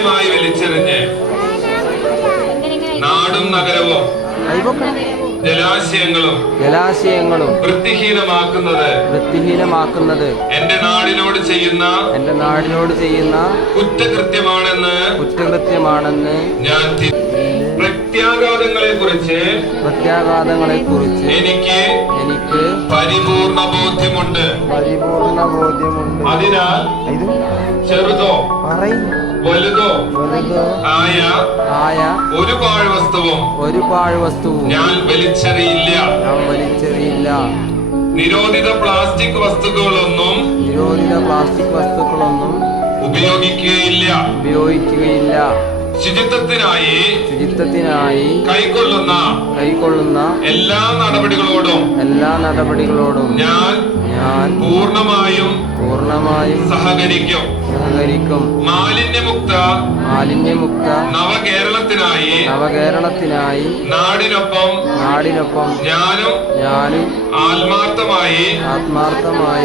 മാലിന്യമായി വലിച്ചെറിഞ്ഞ് നാടും നഗരവും ജലാശയങ്ങളും വൃത്തിഹീനമാക്കുന്നത് എന്റെ നാടിനോട് ചെയ്യുന്ന കുറ്റകൃത്യമാണെന്ന് ഞാൻ പ്രത്യാഘാതങ്ങളെ കുറിച്ച് എനിക്ക് പരിപൂർണ ബോധ്യമുണ്ട്. അതിനാൽ ചെറുതോ വലുതോ ആയ ഒരു പാഴ്വസ്തുവും ഞാൻ വലിച്ചെറിയില്ല. നിരോധിത പ്ലാസ്റ്റിക് വസ്തുക്കളൊന്നും ഉപയോഗിക്കുകയില്ല. ശുചിത്വത്തിനായി കൈക്കൊള്ളുന്ന എല്ലാ നടപടികളോടും ഞാൻ പൂർണ്ണമായും സഹകരിക്കും. മാലിന്യമുക്ത നവകേരളത്തിനായി നാടിനൊപ്പം ഞാനും ആത്മാർത്ഥമായി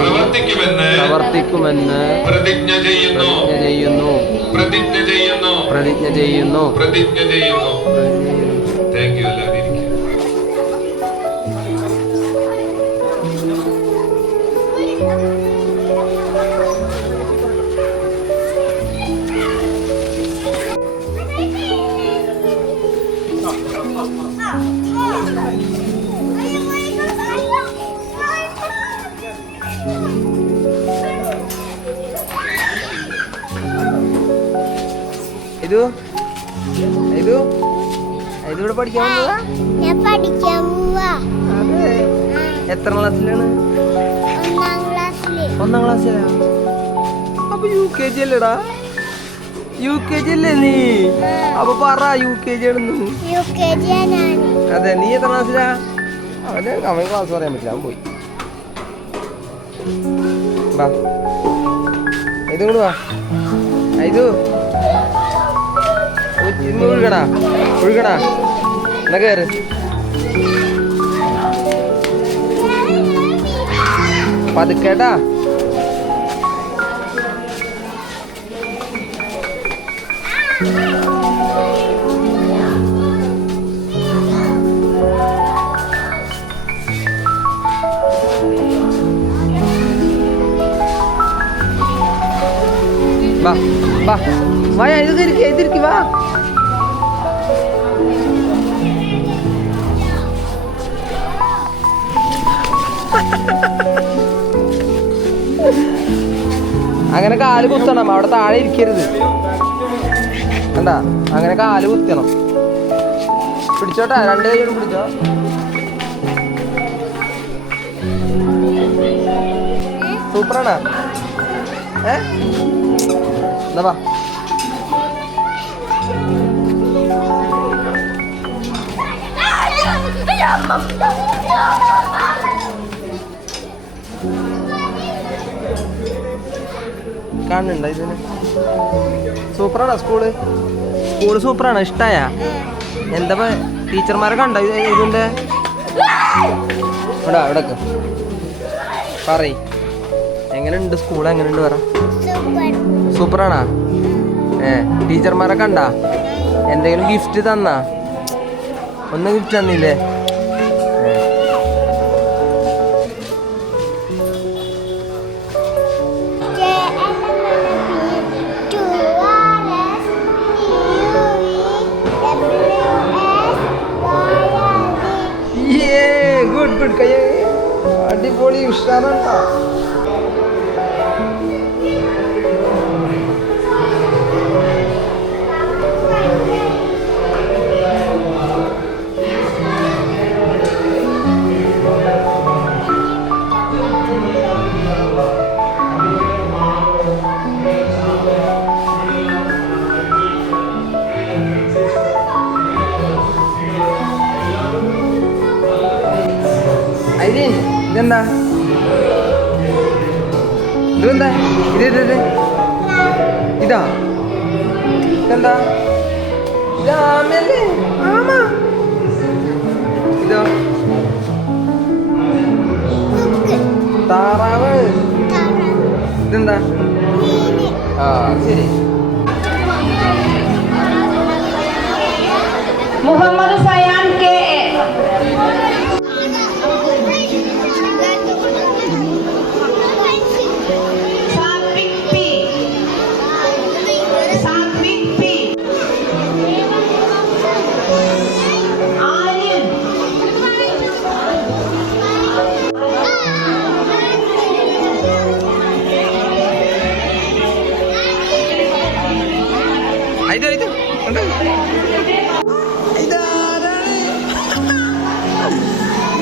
പ്രവർത്തിക്കുമെന്ന് പ്രതിജ്ഞ ചെയ്യുന്നു. Thank you. എല്ലാവരും ഇവിടെ പഠിക്കാൻ പോവാ. എത്ര ക്ലാസ്സിലാണ്? 1ാം ക്ലാസ്സിലാ. അപ്പൊ UKG അല്ലേടാ? UKG അല്ലേ നീ? അപ്പൊ പറ UKG ആണെന്ന്. അതെ, നീ എത്ര ക്ലാസ്സിലാ? അവൻ ക്ലാസ് പറയാൻ പറ്റില്ല, അവൻ പോയി. വാ ഇതുകൊണ്ട് വാ. ഒഴുകടാ എന്നാ കയറ്. പതുക്കേട്ടാ. വാ ഇതിരിക്ക് വാ. അങ്ങനെ കാല് കുത്തണം, അവിടെ താഴെ ഇരിക്കരുത്. കണ്ടാ, അങ്ങനെ കാല് കുത്തണം. പിടിച്ചോട്ടാ, 2 കൈ പിടിച്ചോ. സൂപ്പറാണ്. എന്നാ വാ. കാണുന്നുണ്ടോ ഇതിന്? സൂപ്പറാണോ സ്കൂള് സൂപ്പറാണോ? ഇഷ്ടായ? എന്താ ടീച്ചർമാരെ കണ്ടോ ഇതിന്റെ? ഇവിടെ പറയ്, എങ്ങനെയുണ്ട് സ്കൂൾ? എങ്ങനെയുണ്ട് പറ. സൂപ്പറാണോ? ടീച്ചർമാരെ കണ്ടാ? എന്തെങ്കിലും ഗിഫ്റ്റ് തന്നാ? ഒന്നും ഗിഫ്റ്റ് തന്നില്ലേ? ഗുഡ്. അടിപൊളി, ഉഷാറാണ്. ഇതെന്താ? ഇതാ ഇതെന്താ? ഇതോ താറാവ്. ഇതെന്താ? ശരി. Muhammad Sayan K A. Satvik P. Satvik P. Aryan.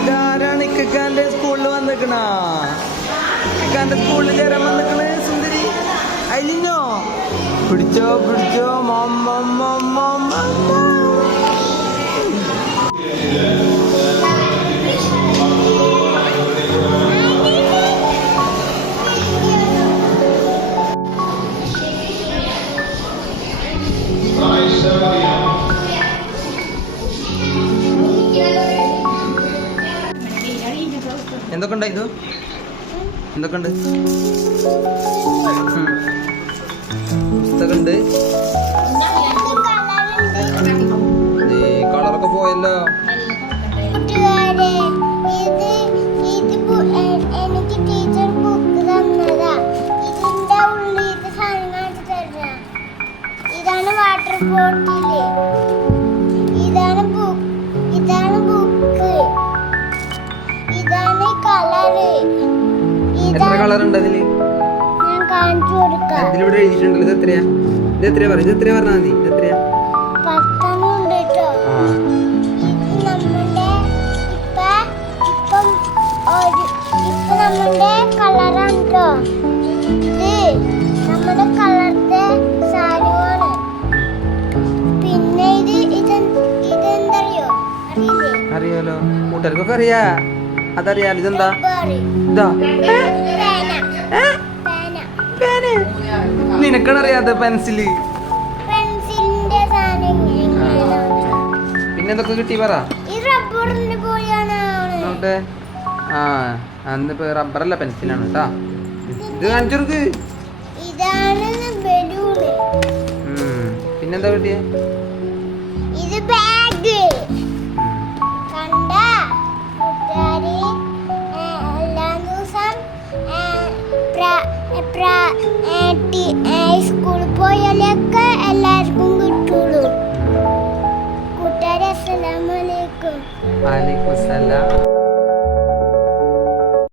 ഇതാരാണ് ഇക്കാന്റെ സ്കൂളിൽ വന്നിക്കണ? ഇക്കാന്റെ സ്കൂളിൽ ചേരാൻ വന്നിക്കണേ സുന്ദരി. അയിലിഞ്ഞോ പിടിച്ചോ പിടിച്ചോ എന്തൊക്കെ ഉണ്ട് ഇത്? എന്തൊക്കെ ഉണ്ട്? പുസ്തകമുണ്ട്. കളറൊക്കെ പോയല്ലോ. എനിക്ക് ടീച്ചർ ബുക്ക് തന്നതാ. ഇതിന്റെ ഉള്ളിൽ സാധനം തരാ. ഇതാണ് വാട്ടർ ബോട്ടില്. ഇതാണ് ബുക്ക്. ഇതാണ് കളറ്. എത്ര കളർ ഉണ്ട് അതില്? ഞാൻ കാണിച്ചു കൊടുക്കാം. ഇതിലിവിടെ എഴുതിയിട്ടുണ്ടല്ലോ. ഇത് എത്രയാ? ഇത് എത്രയാ പറ. ഇത് എത്രയാ പറഞ്ഞാൽ മതി. ഇത് എത്രയാ? 10 ഉണ്ട് കേട്ടോ. ഇത് നമ്മുടെ കളറാണ് കേട്ടോ. ഇത് നമ്മുടെ കളറിന്റെ സാധനമാണ്. പിന്നെ ഇതെന്തറിയോ? അറിയാലോ, കൂട്ടുകാർക്കൊക്കെ അറിയാ. അതറിയാലോ. ഇതെന്താ? ഇതാ നിനക്കണറിയാത്ത പെൻസില്. പെൻസിലിന്റെ സാധനം. പിന്നെ എന്തൊക്കെ കിട്ടി പറ. ഇത് റബ്ബറിന്റെ പോലെയാണ്. നോട്ടെ. അന്നിപ്പോ റബ്ബറല്ല, പെൻസിലാണ് കേട്ടാ. ഇത് കാണിച്ചോർക്ക്. ഇതാണ് ബലൂണ്. പിന്നെന്താ കിട്ടിയേ? ഇത് ബാഗ്. കണ്ട കൂട്ടുകാരി, എല്ലാ ദിവസം സ്കൂളിൽ പോയാലൊക്കെ എല്ലാവർക്കും കിട്ടുള്ളൂ. കൂട്ടുകാരി അസ്സലാമു അലൈക്കും. വലൈക്കും സലാം.